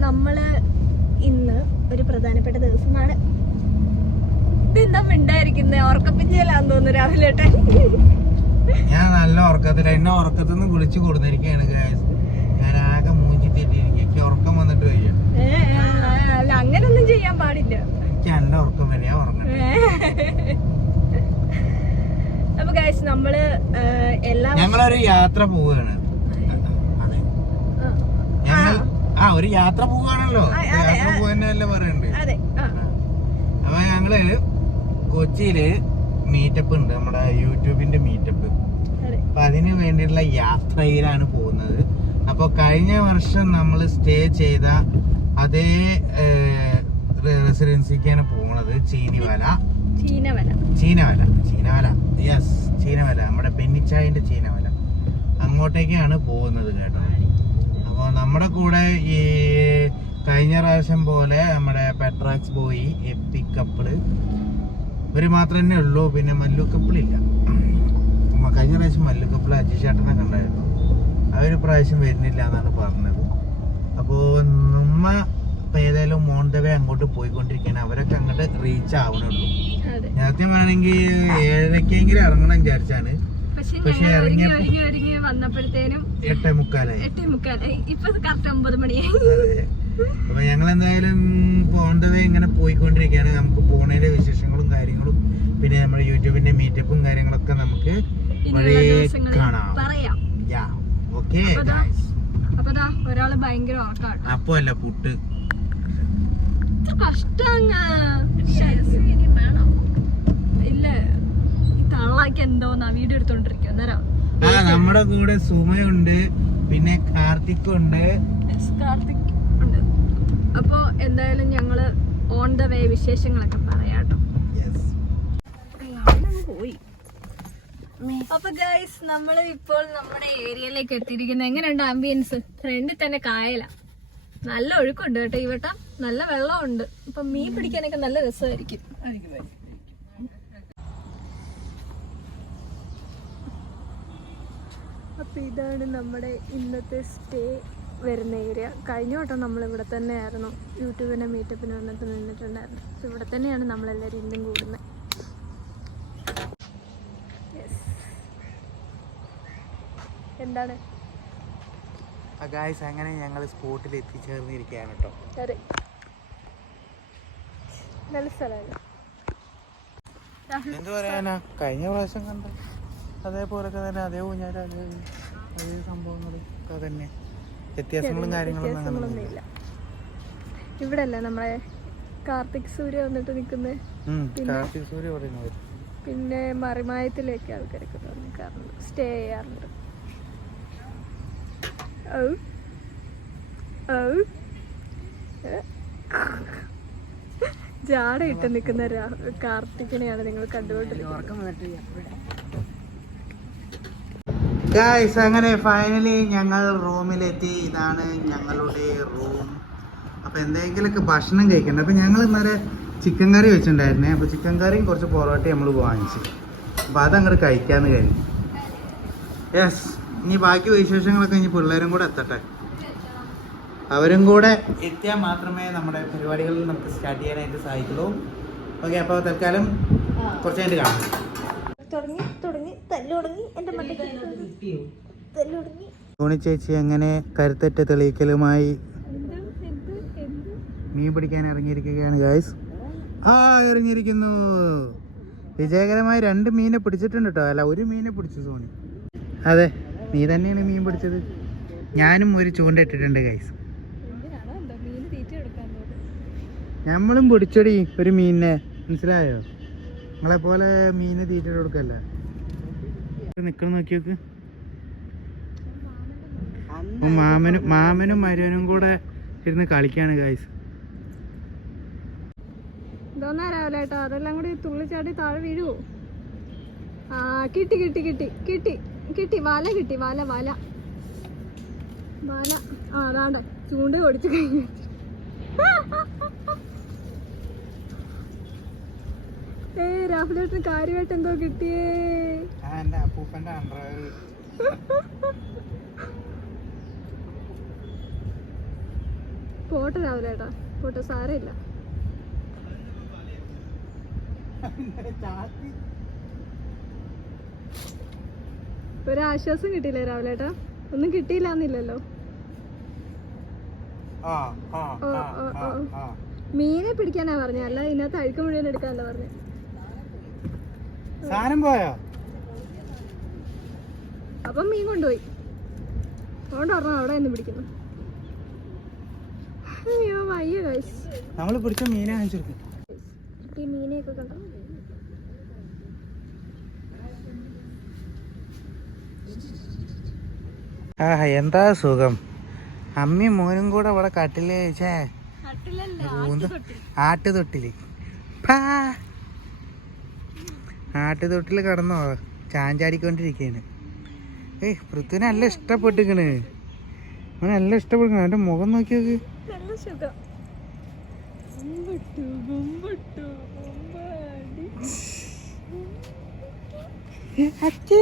നമ്മൾ ഇന്ന് ഒരു പ്രധാനപ്പെട്ട ദിവസമാണ്. ഇതെന്താ മിണ്ടായിരിക്കുന്നത് ഉറക്കപ്പിഞ്ചയിലാന്ന് തോന്നുന്നു രാവിലെ ഞാൻ നല്ല ഉറക്കത്തില്ല എന്നെ ഉറക്കത്തിൽ നിന്ന് വിളിച്ചു കൊടുത്തിരിക്കുകയാണ് ഞാൻ ആകെ മൂഞ്ചി തെറ്റിയിരിക്കും. എനിക്ക് ഉറക്കം വന്നിട്ട് വയ്യ. അല്ല അങ്ങനൊന്നും ചെയ്യാൻ പാടില്ല. എനിക്ക് നല്ല ഉറക്കം വരെ അപ്പൊ ഗൈസ് നമ്മൾ എല്ലാ ഞങ്ങളൊരു യാത്ര പോവുകയാണ് അതെ ആ, ഞങ്ങൾ ആ ഒരു യാത്ര പോവാണല്ലോ. യാത്ര. പോകാനല്ലേ പറയണ്ട്? അപ്പൊ ഞങ്ങൾ കൊച്ചിയിൽ മീറ്റപ്പ് ഉണ്ട് നമ്മുടെ യൂട്യൂബിന്റെ മീറ്റപ്പ് അപ്പൊ അതിന് വേണ്ടിയിട്ടുള്ള യാത്രയിലാണ് പോകുന്നത്. അപ്പൊ കഴിഞ്ഞ വർഷം നമ്മൾ സ്റ്റേ ചെയ്ത അതേ റെസിഡൻസിക്കാണ് പോകുന്നത് ചീനിവല. ചീനവല. ചീനവല ചീനവല. യെസ് ചീനവല. നമ്മുടെ ബെന്നിച്ചായന്റെ ചീനവല. അങ്ങോട്ടേക്കാണ് പോകുന്നത് കേട്ടോ. നമ്മുടെ കൂടെ ഈ കഴിഞ്ഞ പ്രാവശ്യം പോലെ നമ്മുടെ പെട്രാക്സ് ബോയി എപ്പി കപ്പിൾ. ഇവർ മാത്രം തന്നെ ഉള്ളൂ പിന്നെ മല്ലു കപ്പിളില്ല. കഴിഞ്ഞ പ്രാവശ്യം മല്ലു കപ്പിൾ അജി ചേട്ടനെ കണ്ടായിരുന്നു. അവർ പ്രാവശ്യം വരുന്നില്ല എന്നാണ് പറഞ്ഞത്. അപ്പോൾ നമ്മ ഇപ്പം ഏതായാലും മോണ്ടവേ അങ്ങോട്ട് പോയിക്കൊണ്ടിരിക്കുകയാണ്. അവരൊക്കെ അങ്ങോട്ട് റീച്ച് ആവണുള്ളൂ സത്യം വേണമെങ്കിൽ ഏഴരക്കെങ്കിലും ഇറങ്ങണം വിചാരിച്ചാണ്. പക്ഷെ ഇറങ്ങി ഒരുങ്ങി ഒരുങ്ങി വന്നപ്പോഴത്തേനും എട്ടേ മുക്കാലായി എട്ടേ മുക്കാലായി ഇപ്പൊ കറക്റ്റ് ഒമ്പത് മണിയായി. അപ്പൊ ഞങ്ങൾ എന്തായാലും പോണ്ടത് ഇങ്ങനെ പോയിക്കൊണ്ടിരിക്കുകയാണ്. നമുക്ക് പോണേന്റെ വിശേഷങ്ങളും കാര്യങ്ങളും പിന്നെ നമ്മുടെ യൂട്യൂബിന്റെ മീറ്റപ്പും കാര്യങ്ങളൊക്കെ നമുക്ക് കാണാം. പറയാം. യാ ഓക്കെ ഒരാൾ ഭയങ്കര അപ്പൊ അല്ല പുട്ട്. കഷ്ടങ്ങ ഇല്ല. എന്തോന്നാ വീഡിയോ എടുത്തോണ്ടിരിക്കും ആ നമ്മുടെ കൂടെ സുമയുണ്ട് പിന്നെ കാർത്തിക് ഉണ്ട് എസ് കാർത്തിക് ഉണ്ട്. അപ്പൊ എന്തായാലും ഞങ്ങൾ ഓൺ ദ വേ വിശേഷങ്ങളൊക്കെ പറയാട്ടോ. പോയി. അപ്പൊ ഗൈസ് നമ്മൾ ഇപ്പോൾ നമ്മുടെ ഏരിയയിലേക്ക് എത്തിയിരിക്കുന്നത് എങ്ങനെയുണ്ട് ആംബിയൻസ് ഫ്രണ്ടിൽ തന്നെ കായല. നല്ല ഒഴുക്കുണ്ട് കേട്ടോ ഈ വട്ടം. നല്ല വെള്ളമുണ്ട്. അപ്പൊ മീൻ പിടിക്കാനൊക്കെ നല്ല രസമായിരിക്കും. അപ്പൊ ഇതാണ് നമ്മുടെ ഇന്നത്തെ സ്റ്റേ വരുന്ന ഏരിയ കഴിഞ്ഞ വട്ടം നമ്മൾ ഇവിടെ തന്നെയായിരുന്നു. യൂട്യൂബിന്റെ മീറ്റപ്പിന് വന്നിട്ട് നിന്നിട്ടുണ്ടായിരുന്നു. അപ്പോൾ ഇവിടെ തന്നെയാണ് നമ്മളെല്ലാവരും ഇന്നും കൂടുന്നത്. Yes. എന്താണ്? ഗായ്സ് അങ്ങനെ ഞങ്ങൾ സ്പോട്ടിൽ എത്തിച്ചേർന്നിരിക്കുകയാണ് കേട്ടോ അതെ. നല്ല സ്ഥലമാണ് എന്ത് പറയാനാ? കഴിഞ്ഞ പ്രാവശ്യം കണ്ട അതേപോലൊക്കെ തന്നെ അതേ ഊഞ്ഞാൽ അതേ സംഭവങ്ങളൊക്കെ സംഭവങ്ങളും തന്നെ വ്യത്യാസങ്ങളും കാര്യങ്ങളും ഇവിടെ അല്ലേ നമ്മളെ കാർത്തിക് സൂര്യ വന്നിട്ട് നിൽക്കുന്നത് കാർത്തിക് സൂര്യ പറയുന്നത് പിന്നെ മറിമായത്തിലേക്ക് ആൾക്കാരൊക്കെ കാരണം സ്റ്റേ ചെയ്യാറുണ്ട്. ഔ. ഔ. ഏ. ജാട ഇട്ട് നിൽക്കുന്ന കാർത്തികിനെയാണ് നിങ്ങൾ കണ്ടുകൊണ്ടിരിക്കുന്നത്. ഗായ്സ് അങ്ങനെ ഫൈനലി ഞങ്ങൾ റൂമിലെത്തി. ഇതാണ് ഞങ്ങളുടെ റൂം അപ്പോൾ എന്തെങ്കിലുമൊക്കെ ഭക്ഷണം കഴിക്കണ്ട? അപ്പോൾ ഞങ്ങൾ ഇന്നലെ ചിക്കൻ കറി വെച്ചിട്ടുണ്ടായിരുന്നേ. അപ്പോൾ ചിക്കൻ കറിയും കുറച്ച് പൊറോട്ടയും നമ്മൾ വാങ്ങിച്ചു. അപ്പോൾ അതങ്ങോട്ട് കഴിക്കാമെന്ന് കഴിഞ്ഞു യെസ് ഇനി ബാക്കി വിശേഷങ്ങളൊക്കെ ഇനി പിള്ളേരും കൂടെ എത്തട്ടെ. അവരും കൂടെ എത്തിയാൽ മാത്രമേ നമ്മുടെ പരിപാടികളിൽ നമുക്ക് സ്റ്റാർട്ട് ചെയ്യാനായിട്ട് സാധിക്കുള്ളൂ. ഓക്കെ അപ്പോൾ തൽക്കാലം കുറച്ച് കഴിഞ്ഞിട്ട് കാണാം. തുടങ്ങി തുടങ്ങി തല്ലു തുടങ്ങി എന്റെ മണ്ടയ്ക്ക്. തല്ലുടങ്ങി ധോണി ചേച്ചി അങ്ങനെ കരുത്തറ്റ തെളിയിക്കലുമായി മീൻ പിടിക്കാൻ ഇറങ്ങിയിരിക്കുകയാണ് ഗായ്സ് ആ ഇറങ്ങിയിരിക്കുന്നു. വിജയകരമായി രണ്ട് മീനെ പിടിച്ചിട്ടുണ്ട് കേട്ടോ അല്ല ഒരു മീനെ പിടിച്ചു സോണി അതെ നീ തന്നെയാണ് മീൻ പിടിച്ചത്. ഞാനും ഒരു ചൂണ്ട ഇട്ടിട്ടുണ്ട് ഗൈസ് നമ്മളും പിടിച്ചടി ഒരു മീനിനെ. മനസ്സിലായോ? നിങ്ങളെ പോലെ മീന് തീറ്റ കൊടുക്കല്ല? നിക്കണം നോക്കിയോക്ക്. മാമനും മാമനും മരുവനും കൂടെ ഇരുന്ന് കളിക്കാണ് ഗായ്സ് ഇതൊന്നാ രാവിലെ അതെല്ലാം കൂടി തുള്ളിച്ചാടി താഴെ വീഴുവോ ആ കിട്ടി കിട്ടി കിട്ടി കിട്ടി കിട്ടി. വല കിട്ടി വല വല. വല. ആ അതാണ്ട്. ചൂണ്ട ഓടിച്ചു കഴിഞ്ഞു. ഏ രാഹുലേട്ടന് കാര്യമായിട്ട് എന്തോ കിട്ടിയേ? അപ്പൂപ്പന്റെ പോട്ടെ രാവിലെ ഏട്ടാ പോട്ടെ സാരമില്ല. ഒരു ആശ്വാസം കിട്ടിയില്ലേ രാവിലെ ഏട്ടാ ഒന്നും കിട്ടിയില്ല എന്നില്ലല്ലോ ആ ആ ആ, ആ, മീനെ പിടിക്കാനാ പറഞ്ഞ അല്ല ഇതിനകത്ത് അഴുക്ക് മുഴുവൻ എടുക്കാനല്ല പറഞ്ഞ. സാധനം പോയോ? അപ്പം മീൻ കൊണ്ടുപോയി. അതുകൊണ്ട് അവിടെ നിന്ന് പിടിക്കുന്നു. അയ്യോ വയ്യ ഗൈസ് നമ്മൾ പിടിച്ച മീനെ കാണിച്ചെടുക്കും ഈ മീനെയൊക്കെ കണ്ടോ? ആ എന്താ സുഖം? അമ്മയും മോനും കൂടെ ഇവിടെ കട്ടിൽ ചേ ആട്ടുതൊട്ടിൽ. പാ. ആട്ടുതൊട്ടിൽ കിടന്നോ? ചാഞ്ചാടിക്കൊണ്ടിരിക്കുകയാണ് ഏയ് പൃഥ്വിനെ നല്ല ഇഷ്ടപ്പെട്ടിക്കണ് അവന് നല്ല ഇഷ്ടപ്പെട്ടിക്കണ് അവന്റെ മുഖം നോക്കി നോക്ക്. അച്ഛേ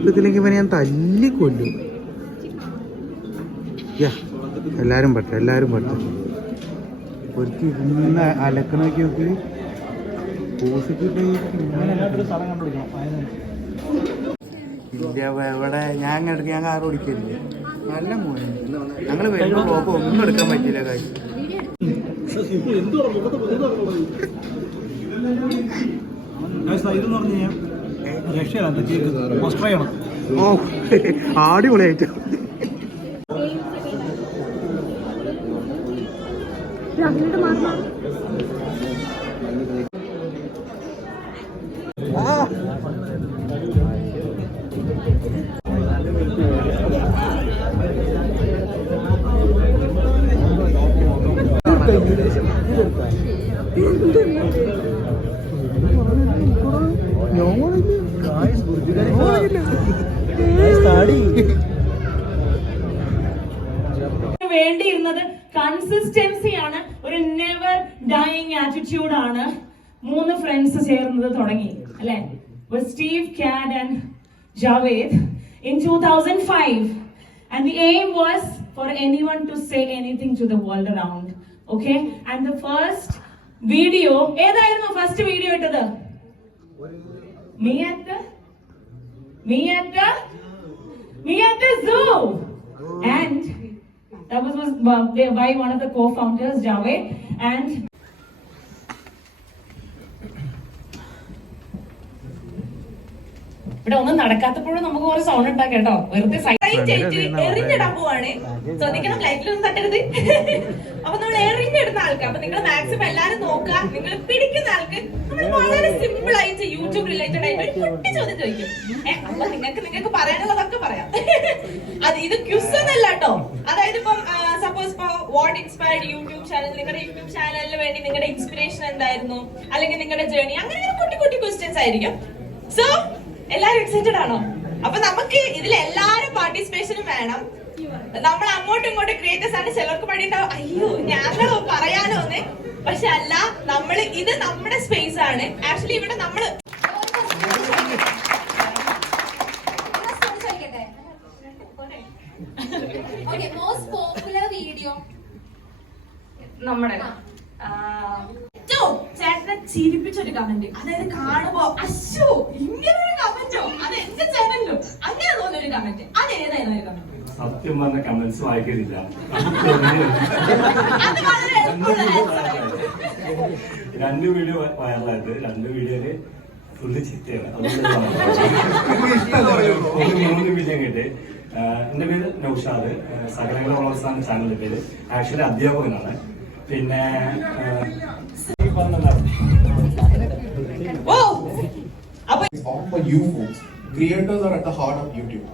എയർറോപ്പിലേക്ക് ഇവനെ ഞാൻ തല്ലിക്കൊല്ലും യാ എല്ലാരും പറ്റും എല്ലാരും പറ്റും. ഒരിക്കൽ ഇന്ന് അലക്കണക്കി നോക്കി. ഇല്ല എവിടെ ഞാൻ അങ്ങനെ ഞാൻ കാർ ഓടിക്കില്ല നല്ല മോനെ. ഞങ്ങൾ വരുമ്പോ പോകുമ്പോ ഒന്നും എടുക്കാൻ പറ്റില്ല കാര്യം ഇതെന്ന് പറഞ്ഞു കഴിഞ്ഞാൽ രക്ഷയാണ് മസ്റ്റ് ട്രൈ ആണ് ഓ അടിപൊളിയായിട്ട് രാവിലെ ഡൈയിങ് ആറ്റിറ്റ്യൂഡ് ആണ് മൂന്ന് ഫ്രണ്ട്സ് ചേർന്നത് തുടങ്ങി അല്ലെ Steve card and Jawed in two thousand five and the aim was for anyone to say anything to the world around okay and the first video ഏതായിരുന്നു first video ഇട്ടത് me at me at the me at the zoo and that was, was by- by one of the co-founders Javed and ഇവിടെ ഒന്നും നടക്കാത്തപ്പോഴും നമുക്ക് കുറച്ച് sound ഉണ്ടാക്കാം കേട്ടോ. വെറുതെ എറിഞ്ഞിടാൻ പോവാണ്. ശ്രദ്ധിക്കണം ലൈറ്റിലൊന്നും തട്ടരുത്. അപ്പൊ നമ്മൾ എറിഞ്ഞിടുന്ന ആൾക്ക്. അപ്പൊ നിങ്ങൾ മാക്സിമം എല്ലാരും നോക്കുക നിങ്ങൾ പിടിക്കുന്ന ആൾക്ക് നമ്മൾ വളരെ സിമ്പിൾ ആയിട്ട് യൂട്യൂബ് റിലേറ്റഡ് ആയിട്ട് ഒരു കുട്ടി ചോദ്യം ചോദിക്കും. അപ്പൊ നിങ്ങൾക്ക് നിങ്ങൾക്ക് പറയാനുള്ളതൊക്കെ പറയാം. അത് ഇത് ക്യൂസ് എന്നല്ല കേട്ടോ. അതായത് ഇപ്പം സപ്പോസ് ഇപ്പൊ വാട്ട് ഇൻസ്പയർഡ് യൂട്യൂബ് ചാനൽ നിങ്ങളുടെ യൂട്യൂബ് ചാനലിന് വേണ്ടി നിങ്ങളുടെ ഇൻസ്പിറേഷൻ എന്തായിരുന്നു? അല്ലെങ്കിൽ നിങ്ങളുടെ ജേർണി അങ്ങനെ കുട്ടി കുട്ടി ക്വസ്റ്റ്യൻസ് ആയിരിക്കും. സോ എല്ലാരും എക്സൈറ്റഡ് ആണോ? അപ്പൊ നമുക്ക് ഇതിൽ എല്ലാരും പാർട്ടിസിപ്പേഷനും വേണം. നമ്മൾ അങ്ങോട്ടും ഇങ്ങോട്ടും ക്രിയേറ്റേഴ്സ് ആണ്. ചിലർക്ക് പണിയുണ്ടാവും അയ്യോ ഞങ്ങളോ പറയാനോന്ന് പക്ഷെ അല്ല നമ്മൾ ഇത് നമ്മുടെ സ്പേസ് ആണ്. ആക്ച്വലി ഇവിടെ നമ്മൾ മോസ്റ്റ് പോപ്പുലർ വീഡിയോ നമ്മുടെ ആ, ഏറ്റവും ചേട്ടനെ ചിരിപ്പിച്ച ഒരു കമന്റ് അതായത് കാണുമ്പോ അശോ ഇങ്ങനെ ഒരു കമന്റോ അത് എന്റെ ചാനലിലോ അങ്ങനെ തോന്നിയ ഒരു കമന്റ് അത് ഏതായിരുന്നു ഒരു കമന്റ് സത്യം പറഞ്ഞ കമന്റ്സ് വായിക്കുന്നില്ല രണ്ട് വീഡിയോ വൈറലായത് രണ്ട് വീഡിയോയിൽ ഫുള്ള് ചിത്തയാണ് മൂന്ന് വീഡിയോ കിട്ടി എന്റെ പേര് നൌഷാദ്. സകലങ്ങളെ വളർത്താൻ ചാനലിന്റെ പേര് ആക്ച്വലി അധ്യാപകനാണ്. പിന്നെ. Creators are at the heart of YouTube.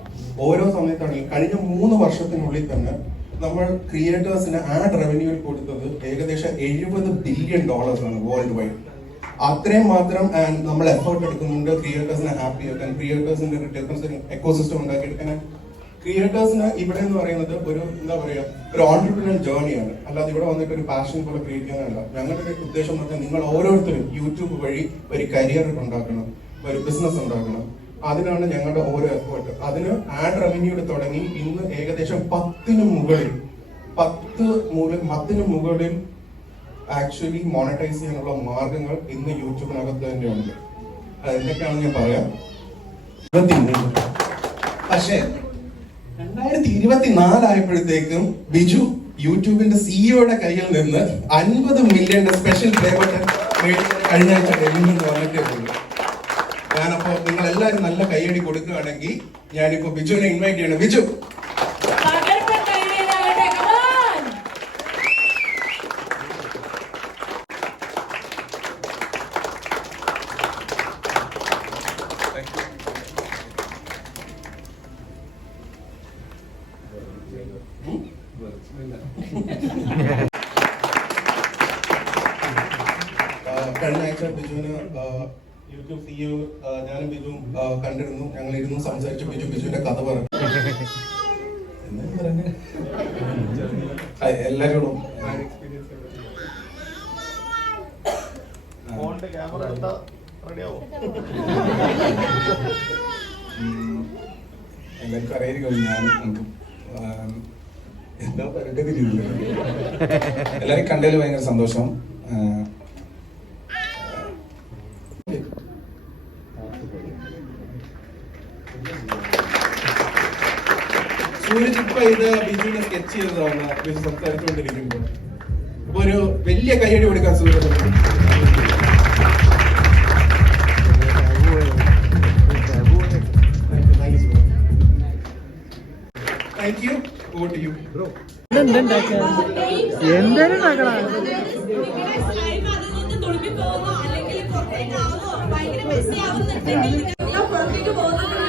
ഓരോ സമയത്താണെങ്കിലും കഴിഞ്ഞ മൂന്ന് വർഷത്തിനുള്ളിൽ തന്നെ നമ്മൾ ക്രിയേറ്റേഴ്സിന് ആഡ് റവന്യൂവിൽ കൊടുത്തത് ഏകദേശം എഴുപത് ബില്യൺ ഡോളേഴ്സ് ആണ് വേൾഡ് വൈഡ് അത്രയും മാത്രം നമ്മൾ എഫേർട്ട് എടുക്കുന്നുണ്ട് ക്രിയേറ്റേഴ്സിനെ ഹാപ്പി ആക്കാൻ ക്രിയേറ്റേഴ്സിന്റെ ഒരു ഡിഫറൻസ് എക്കോസിസ്റ്റം ഉണ്ടാക്കിയെടുക്കാൻ. ക്രിയേറ്റേഴ്സിന് ഇവിടെ എന്ന് പറയുന്നത് ഒരു എന്താ പറയുക ഒരു ഓൺടർപ്രിനൽ ജേർണിയാണ് അല്ലാതെ ഇവിടെ വന്നിട്ട് ഒരു പാഷൻ പോലെ ക്രിയേറ്റ് ചെയ്യാനല്ല ഞങ്ങളുടെ ഉദ്ദേശം എന്ന് പറഞ്ഞാൽ നിങ്ങൾ ഓരോരുത്തരും യൂട്യൂബ് വഴി ഒരു കരിയർ ഉണ്ടാക്കണം ഒരു ബിസിനസ് ഉണ്ടാക്കണം. അതിനാണ് ഞങ്ങളുടെ ഓരോ എഫേർട്ട് അതിന് ആഡ് റവന്യൂ തുടങ്ങി ഇന്ന് ഏകദേശം പത്തിന് മുകളിൽ പത്ത് മുകളിൽ പത്തിന് മുകളിൽ ആക്ച്വലി മോണിറ്റൈസ് ചെയ്യാനുള്ള മാർഗങ്ങൾ ഇന്ന് യൂട്യൂബിനകത്ത് തന്നെ ഉണ്ട് എന്തൊക്കെയാണെന്ന് ഞാൻ പറയാം. പക്ഷേ രണ്ടായിരത്തി ഇരുപത്തി നാലായപ്പോഴത്തേക്കും ബിജു യൂട്യൂബിന്റെ സിഇഒയുടെ കയ്യിൽ നിന്ന് അൻപത് മില്യന്റെ സ്പെഷ്യൽ കഴിഞ്ഞ ആഴ്ച ഡൽഹിയിൽ വന്നിട്ടേ ഉള്ളൂ. ഞാനപ്പോ എല്ലാവരും നല്ല കൈയടി കൊടുക്കുകയാണെങ്കിൽ ഞാനിപ്പോ ബിജുവിനെ ഇൻവൈറ്റ് ചെയ്യണം. ബിജു. കണ്ടിരുന്നു ഞങ്ങൾ ഇരുന്നു സംസാരിച്ചു ബിജു ബിജുവിന്റെ കഥ പറഞ്ഞു. എല്ലാരോടും. എല്ലാവർക്കും അറിയായിരിക്കും ഞാൻ എന്താ തിരിയില്ല. എല്ലാവരും കണ്ടതിൽ ഭയങ്കര സന്തോഷം. ആ, സൂരജ് ഇപ്പൊ ഇത് ബിജുവിനെ സ്കെച്ച് ചെയ്തതാണ് ബിജു സംസാരിച്ചുകൊണ്ടിരിക്കുമ്പോൾ. അപ്പൊ ഒരു വലിയ കൈയടി കൊടുക്കാൻ Sooraj thank you oh to you നിങ്ങളുടെ life അതിൽ നിന്ന് തുളുമ്പിപ്പോകുമോ, അല്ലെങ്കിൽ പുറത്തേക്ക് ആവുമോ, ഭയങ്കര messy ആവുന്നുണ്ടെങ്കിൽ നിങ്ങൾ പുറത്തേക്ക് പോകുന്നതിനുള്ള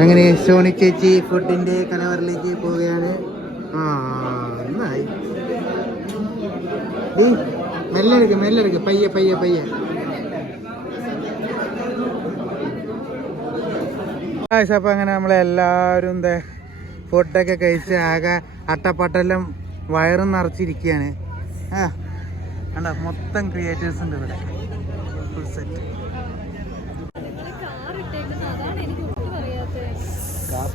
അങ്ങനെ സോണി ചേച്ചി ഫുഡിന്റെ കലവറിലേക്ക് പോവുകയാണ്. ആ നന്നായി. മെല്ലെ മെല്ലെ പയ്യെ പയ്യെ പയ്യെ. അപ്പൊ അങ്ങനെ നമ്മളെല്ലാവരും എന്താ ഫുഡൊക്കെ കഴിച്ച് ആകെ അട്ടപ്പട്ടെല്ലാം വയറും നിറച്ചിരിക്കുകയാണ്. ആ. കണ്ട മൊത്തം ക്രിയേറ്റേഴ്സ് ഉണ്ട് ഇവിടെ. Full set car